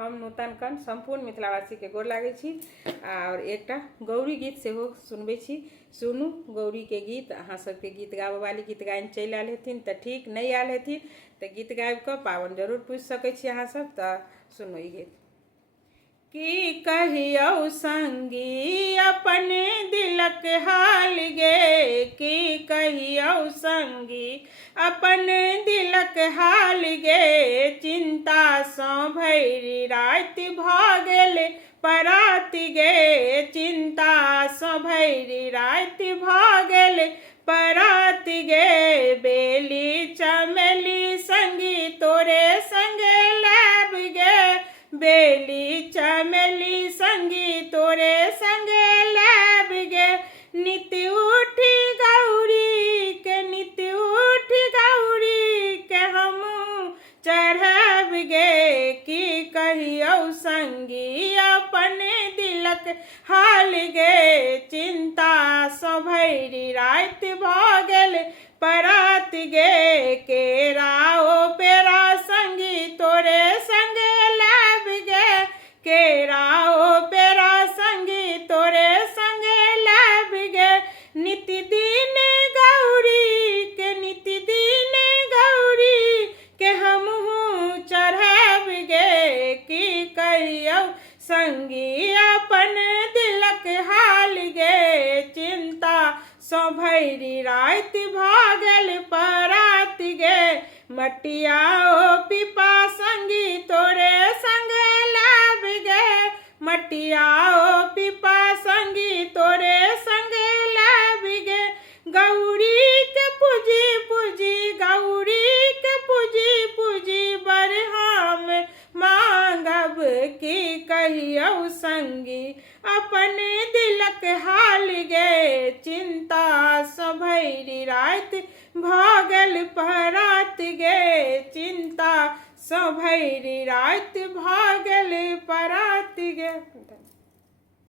हम नूतन कन संपूर्ण मिथिलावासी के गोर लागे छी और एकटा गौरी गीत से सुनबे छी। सुनू गौरी के गीत। अहाँ सबके गीत गाबे वाली गीत गायन चल आयल हेथिन तो ठीक, नहीं आयल हेथिन तो गीत गाबि कऽ पावन जरूर पूछ सकै छी अहाँ सब। तो सुनू ई गीत। की कहियौ संगी अपने दिलक हाल गे, की कहियौ संगी अपने दिलक हाल गे, चिंता सँ भरि राति भऽ गेल पराति गे, चिंता सँ भरि राति भऽ गेल पराति गे, बेली चमेली संगी तोरे संगे लाब गे, बेली चमेली संगी तोरे संगे लाब गे, नित्य उठी गौरी के, नित्य उठी गौरी के हम चढ़ब गे, की कहियौ संगी अपने दिलक हाल गे, चिंता सँ भरि राति भऽ गेल पराति गे, केराओ पेरा संगी तोरे संगे लाब गे, केराओ पेरा संगी तोरे संगे लाब गे, नित्य दिन गौरी के, नित्य दिन गौरी के हमहूँ चढ़ब गे, की कहियौ संगी अपन दिलक हाल गे, चिंता सँ भरि राति भऽ गेल पराति गे, मटिया ओ पीपा संगी तोरे संगे लाब गे, मटिया ओ पीपा संगी तोरे संगे लाब गे, गौरी के पूजी पूजी, गौरी के पूजी पूजी बर हम मांगब, की कहियौ संगी अपने दिलक हाल गे, चिंता सँ भरि राति भऽ गेल पराति गे, चिंता सँ भरि राति भऽ गेल पराति गे।